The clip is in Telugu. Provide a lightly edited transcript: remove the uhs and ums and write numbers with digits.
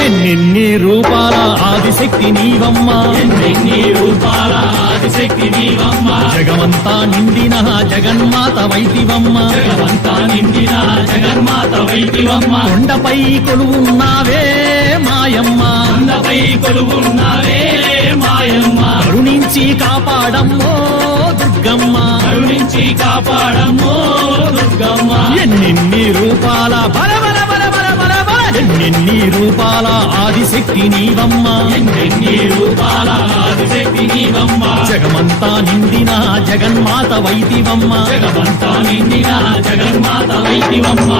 ఎన్నెన్ని రూపాల ఆదిశక్తి నీవమ్మా, ఎన్నెన్ని రూపాల ఆదిశక్తి నీవమ్మ, జగమంతా నిండిన జగన్మాత వైదివమ్మ, జగమంతా నిండిన జగన్మాత వైదివమ్మ, కొండపై కొలువున్నావే మాయమ్మ, కొండపై కొలువున్నావే మాయమ్మ, కరుణించి కాపాడమ్మో దుర్గమ్మ, కరుణించి కాపాడమ్మో దుర్గమ్మ, ఎన్నెన్ని రూపాల బల బల బల బల బల బల ఎన్నెన్ని రూపాల ఆదిశక్తి నీవమ్మ, ఎన్నెన్ని రూపాల ఆదిశక్తి నీవమ్మ, జగమంతా నిండిన జగన్మాత వైదివమ్మ, జగమంతా నిండిన జగన్మాత వైదివమ్మ.